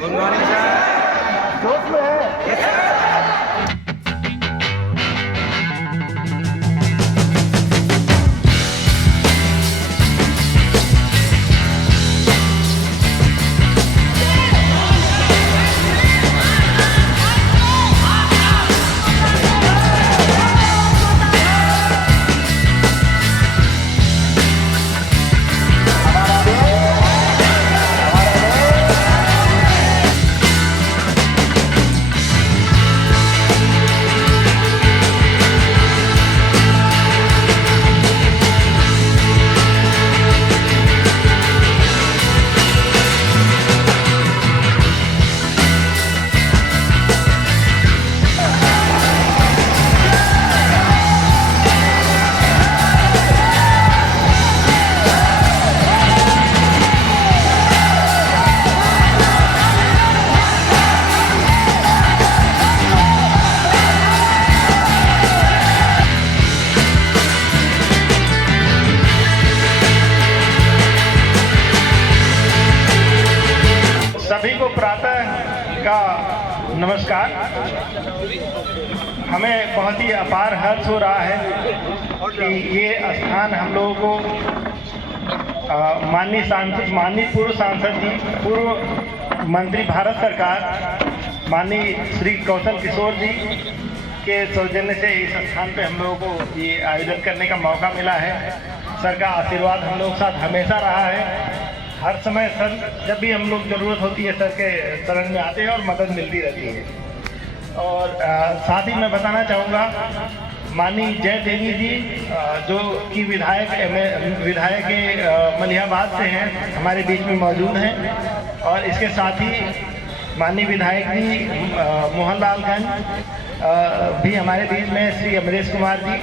Good morning sir. जोश में है। सभी को प्रातः का नमस्कार। हमें बहुत ही अपार हर्ष हो रहा है कि ये स्थान हम लोगों को माननीय पूर्व सांसद जी, पूर्व मंत्री भारत सरकार माननीय श्री कौशल किशोर जी के सौजन्य से इस स्थान पे हम लोगों को ये आयोजन करने का मौका मिला है। सर का आशीर्वाद हम लोग साथ हमेशा रहा है। हर समय सर, जब भी हम लोग ज़रूरत होती है सर के शरण में आते हैं और मदद मिलती रहती है। और साथ ही मैं बताना चाहूँगा, माननीय जय देवी जी जो कि विधायक मलिहाबाद से हैं, हमारे बीच में मौजूद हैं। और इसके साथ ही माननीय विधायक जी मोहनलालगंज भी हमारे बीच में, श्री अमरेश कुमार जी।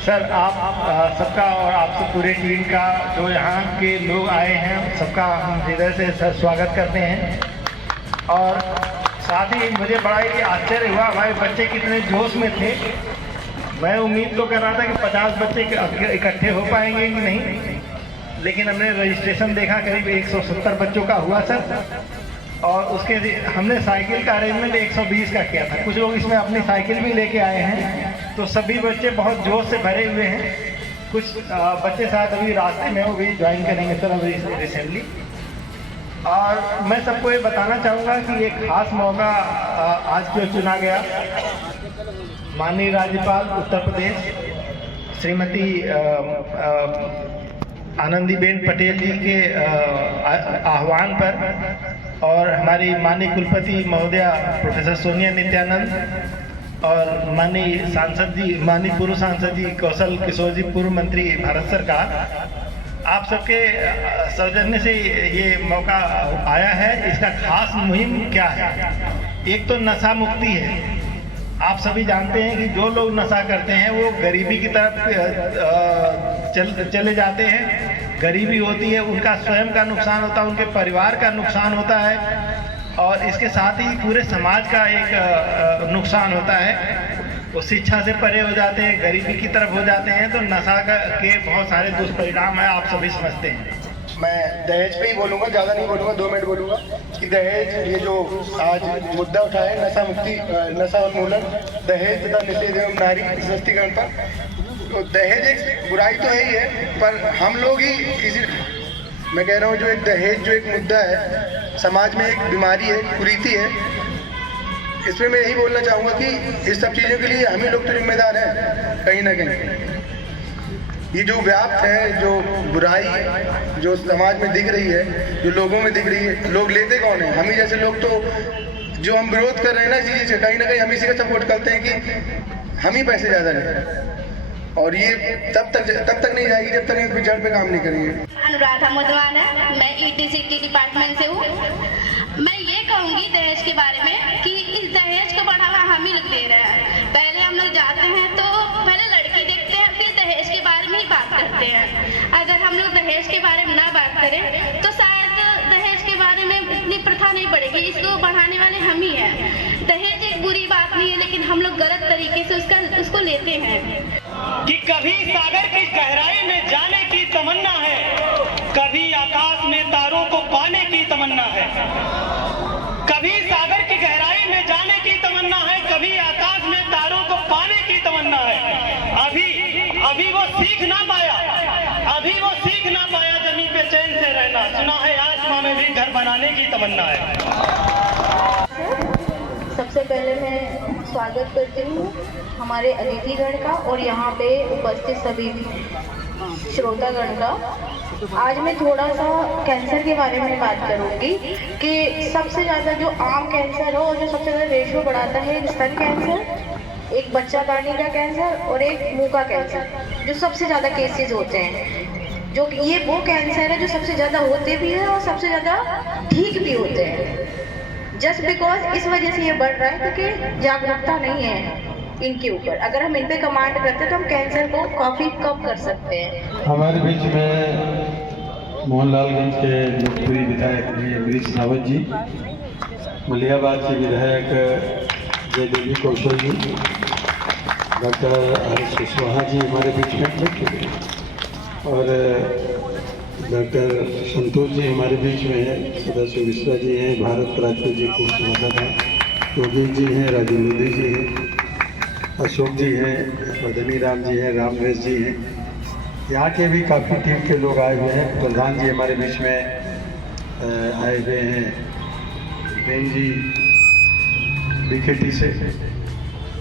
सर, आप सबका और आपसे पूरे टीम का जो यहाँ के लोग आए हैं सबका हम हृदय से सर स्वागत करते हैं। और साथ ही मुझे बड़ा ही आश्चर्य हुआ, हमारे बच्चे कितने जोश में थे। मैं उम्मीद तो कर रहा था कि 50 बच्चे इकट्ठे हो पाएंगे कि नहीं, लेकिन हमने रजिस्ट्रेशन देखा करीब 170 बच्चों का हुआ सर। और उसके हमने साइकिल का अरेंजमेंट 120 का किया था। कुछ लोग इसमें अपनी साइकिल भी लेके आए हैं, तो सभी बच्चे बहुत जोश से भरे हुए हैं। कुछ बच्चे शायद अभी रास्ते में वो भी ज्वाइन करेंगे सर अभी रिसेंटली। और मैं सबको ये बताना चाहूँगा कि एक खास मौका आज जो चुना गया, माननीय राज्यपाल उत्तर प्रदेश श्रीमती आनंदीबेन पटेल जी के आह्वान पर और हमारी माननीय कुलपति महोदया प्रोफेसर सोनिया नित्यानंद और माननीय सांसद जी, माननीय पूर्व सांसद जी कौशल किशोर जी, पूर्व मंत्री भारत सरकार, आप सबके सौजन्य से ये मौका आया है। इसका खास मुहिम क्या है? एक तो नशा मुक्ति है। आप सभी जानते हैं कि जो लोग नशा करते हैं वो गरीबी की तरफ चले जाते हैं। गरीबी होती है, उनका स्वयं का नुकसान होता है, उनके परिवार का नुकसान होता है और इसके साथ ही पूरे समाज का एक नुकसान होता है। वो शिक्षा से परे हो जाते हैं, गरीबी की तरफ हो जाते हैं, तो नशा के बहुत सारे दुष्परिणाम हैं, आप सभी समझते हैं। मैं दहेज पे ही बोलूँगा, ज़्यादा नहीं बोलूँगा, 2 मिनट बोलूँगा कि दहेज, ये जो आज मुद्दा उठाया है नशा मुक्ति, नशा उन्मूलन, दहेज तथा निषेध एवं नारी सशक्तिकरण पर, तो दहेज एक बुराई तो है ही है, पर हम लोग ही किसी, मैं कह रहा हूँ जो एक दहेज जो एक मुद्दा है समाज में, एक बीमारी है, कुरीति है। इसमें मैं यही बोलना चाहूँगा कि इस सब चीज़ों के लिए हम ही लोग तो जिम्मेदार हैं कहीं ना कहीं। ये जो व्याप्त है, जो बुराई जो समाज में दिख रही है, जो लोगों में दिख रही है, लोग लेते कौन है? हम ही जैसे लोग। तो जो हम विरोध कर रहे हैं ना इसी चीज़ से, कहीं ना कहीं हम इसी का सपोर्ट करते हैं कि हम ही पैसे ज़्यादा लें। और ये तब तक नहीं जाएगी जब तक इस जड़ पे काम नहीं करेंगे। अनुराधा मुदवान है, मैं ईटीसीटी डिपार्टमेंट से हूँ। मैं ये कहूँगी दहेज के बारे में कि इस दहेज को बढ़ावा हम ही लोग दे रहे हैं। पहले हम लोग जाते हैं तो पहले लड़की देखते हैं, फिर दहेज के बारे में ही बात करते हैं। अगर हम लोग दहेज के बारे में ना बात करें तो शायद दहेज के बारे में इतनी प्रथा नहीं बढ़ेगी। इसको बढ़ाने वाले हम ही हैं। दहेज एक बुरी बात नहीं है, लेकिन हम लोग गलत तरीके से उसको लेते हैं। कि कभी सागर की गहराई में जाने की तमन्ना है, कभी आकाश में तारों को पाने की तमन्ना है, कभी सागर की गहराई में जाने की तमन्ना है, कभी आकाश में तारों को पाने की तमन्ना है। अभी वो सीख ना पाया, जमीन पे चैन से रहना। सुना है आसमां में भी घर बनाने की तमन्ना है। सबसे पहले मैं स्वागत करती हूँ हमारे अतिथिगण का और यहाँ पे उपस्थित सभी श्रोतागण का। आज मैं थोड़ा सा कैंसर के बारे में बात करूँगी कि सबसे ज़्यादा जो आम कैंसर हो और जो सबसे ज़्यादा रेशो बढ़ाता है, एक स्तन कैंसर, एक बच्चादानी का कैंसर और एक मुंह का कैंसर, जो सबसे ज़्यादा केसेस होते हैं। जो ये वो कैंसर है जो सबसे ज़्यादा होते भी हैं और सबसे ज़्यादा ठीक भी होते हैं। जस्ट बिकॉज इस वजह से ये बढ़ रहा है क्योंकि जागरूकता नहीं है इनके ऊपर। अगर हम इन पे कमांड करते तो हम कैंसर को काफ़ी कम कर सकते हैं। हमारे बीच में मोहनलालगंज के लोकप्रिय विधायक अमरीश रावत जी, मलियाबाद के विधायक जयदेवी कौशल जी, डॉक्टर हरीश कुशवाहा जी हमारे बीच में, और डॉक्टर संतोष जी हमारे बीच में है, सदाशिव मिश्रा जी हैं, भारत राजपूत जी को समझा है, योगेश जी हैं, राजू मोदी जी हैं, अशोक जी हैं, मदनी राम जी हैं, रामरेश जी हैं। यहाँ के भी काफ़ी टीम के लोग आए हुए हैं। प्रधान जी हमारे बीच में आए हुए हैं, बेन जी बीकेटी से।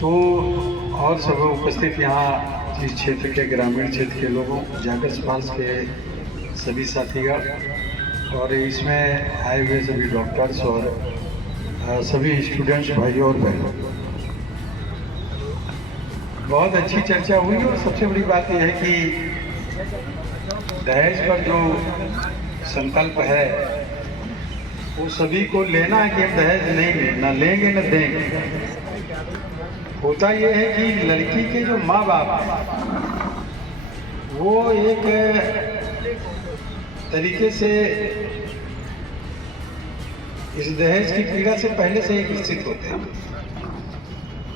तो और सब उपस्थित यहाँ इस क्षेत्र के ग्रामीण क्षेत्र के लोगों, जागर्स पास के सभी साथीगण और इसमें आए हुए सभी डॉक्टर्स और सभी स्टूडेंट्स भाइयों और बहनों, बहुत अच्छी चर्चा हुई। और सबसे बड़ी बात यह है कि दहेज पर जो संकल्प है वो सभी को लेना है कि हम दहेज नहीं लेना, लेंगे न देंगे। होता यह है कि लड़की के जो माँ बाप वो एक तरीके से इस दहेज की पीड़ा से पहले से ही ग्रसित होते हैं।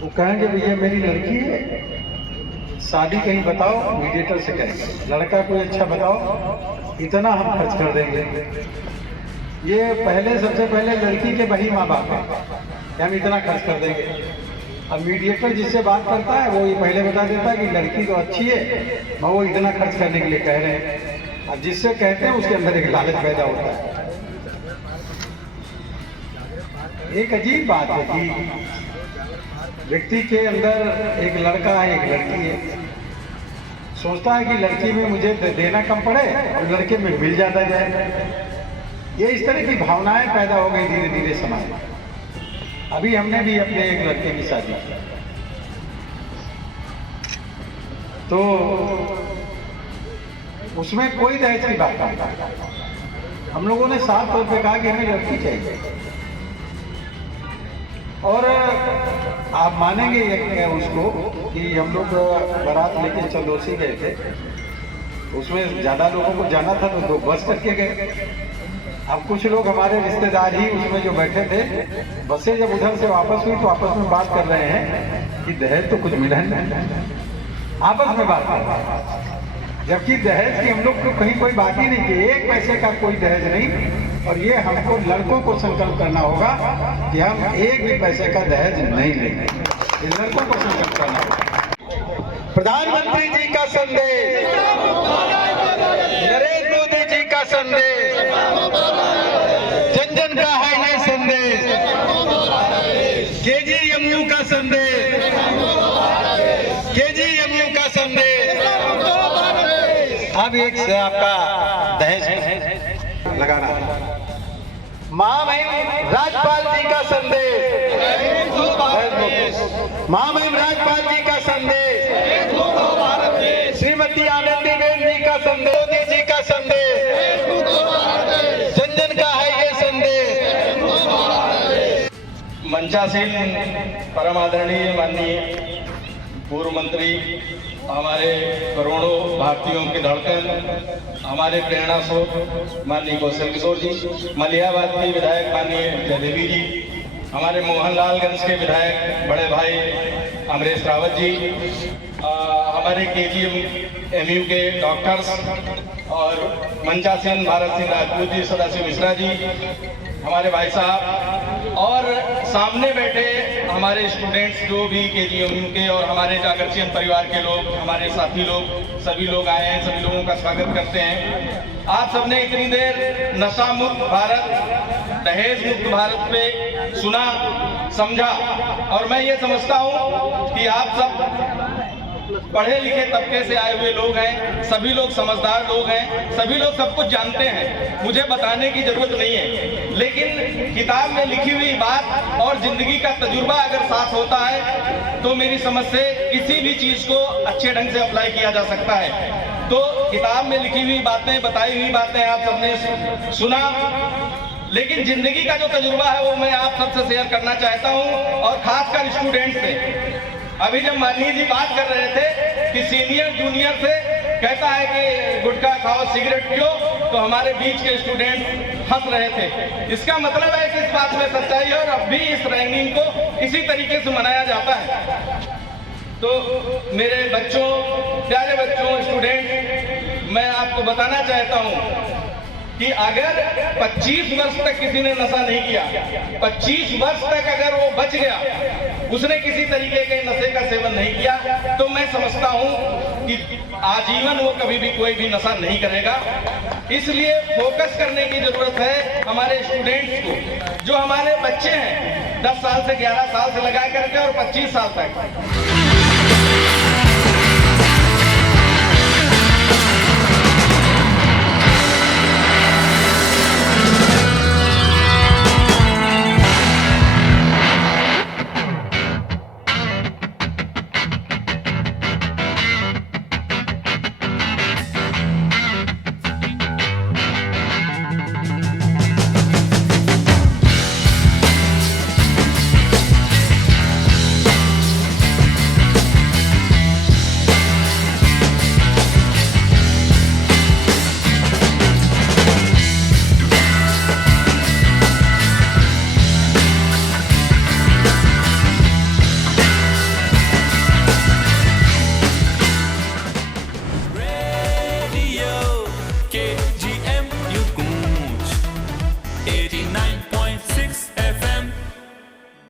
वो कहेंगे भैया मेरी लड़की है, शादी कहीं बताओ, मीडिएटर से कहेंगे, लड़का कोई अच्छा बताओ, इतना हम खर्च कर देंगे। ये पहले सबसे पहले लड़की के वही माँ बाप हैं कि हम इतना खर्च कर देंगे। अब मीडिएटर जिससे बात करता है वो ये पहले बता देता है कि लड़की तो अच्छी है, वो इतना खर्च करने के लिए कह रहे हैं। अब जिससे कहते हैं उसके अंदर एक लालच पैदा होता है। एक अजीब बात है कि व्यक्ति के अंदर एक लड़का है, एक लड़की है, सोचता है कि लड़की में मुझे देना कम पड़े और लड़के में मिल जाता जाए। ये इस तरह की भावनाएं पैदा हो गई धीरे धीरे समाज में। अभी हमने भी अपने एक लड़के की शादी की तो उसमें कोई दहेज की बात नहीं। हम लोगों ने साफ तौर पे कहा कि हमें लड़की चाहिए। और आप मानेंगे उसको कि हम लोग बारात लेके चंदौसी गए थे, उसमें ज़्यादा लोगों को जाना था तो 2 बस करके गए। अब कुछ लोग हमारे रिश्तेदार ही उसमें जो बैठे थे, बसें जब उधर से वापस हुई तो आपस में बात कर रहे हैं कि दहेज तो कुछ मिला नहीं, आपस में बात कर रहे हैं। जबकि दहेज की हम लोग को कहीं कोई बात ही नहीं की, 1 पैसे का कोई दहेज नहीं। और ये हमको लड़कों को संकल्प करना होगा कि हम 1 भी पैसे का दहेज नहीं लेंगे। लड़कों को संकल्प करना होगा। प्रधानमंत्री जी का संदेश, नरेंद्र मोदी जी का संदेश, जन जन का है ये संदेश, केजीएमयू का संदेश, केजीएमयू का संदेश। अब एक से आपका दहेज लगाना है। महामहिम राज्यपाल जी का संदेश, महामहिम राज्यपाल जी का संदेश, श्रीमती आनंदीबेन जी का संदेश, मोदी जी का संदेश, जन जन का है ये संदेश। मंचासीन परम आदरणीय माननीय पूर्व मंत्री, हमारे करोड़ों भारतीयों की धड़कन, हमारे प्रेरणा स्रोत माननीय कौशल किशोर जी, मलियाबाद के विधायक माननीय जयदेवी जी, हमारे मोहनलालगंज के विधायक बड़े भाई अमरीश रावत जी, हमारे केजीएमयू के डॉक्टर्स और मंचासीन भारत सिंह राजपूत जी, सदाशिव मिश्रा जी, हमारे भाई साहब और सामने बैठे हमारे स्टूडेंट्स जो भी KGMU के और हमारे जागरण परिवार के लोग, हमारे साथी लोग, सभी लोग आए हैं, सभी लोगों का स्वागत करते हैं। आप सबने इतनी देर नशा मुक्त भारत, दहेज मुक्त भारत पे सुना, समझा, और मैं ये समझता हूँ कि आप सब पढ़े लिखे तबके से आए हुए लोग हैं, सभी लोग समझदार लोग हैं, सभी लोग सब कुछ जानते हैं, मुझे बताने की जरूरत नहीं है। लेकिन किताब में लिखी हुई बात और जिंदगी का तजुर्बा अगर साथ होता है तो मेरी समझ से किसी भी चीज को अच्छे ढंग से अप्लाई किया जा सकता है। तो किताब में लिखी हुई बातें, बताई हुई बातें आप सबने सुना, लेकिन जिंदगी का जो तजुर्बा है वो मैं आप सबसे शेयर करना चाहता हूँ, और खासकर स्टूडेंट से। अभी जब माननीय जी बात कर रहे थे कि सीनियर जूनियर से कहता है कि गुटखा खाओ, सिगरेट पियो, तो हमारे बीच के स्टूडेंट हंस रहे थे। इसका मतलब है कि इस बात में सच्चाई है और अब भी इस रैंकिंग को इसी तरीके से मनाया जाता है। तो मेरे बच्चों, प्यारे बच्चों, स्टूडेंट, मैं आपको बताना चाहता हूँ कि अगर 25 वर्ष तक किसी ने नशा नहीं किया, 25 वर्ष तक अगर वो बच गया, उसने किसी तरीके के नशे का सेवन नहीं किया, तो मैं समझता हूं कि आजीवन वो कभी भी कोई भी नशा नहीं करेगा। इसलिए फोकस करने की जरूरत है हमारे स्टूडेंट्स को, जो हमारे बच्चे हैं 10 साल से 11 साल से लगा करके और 25 साल तक।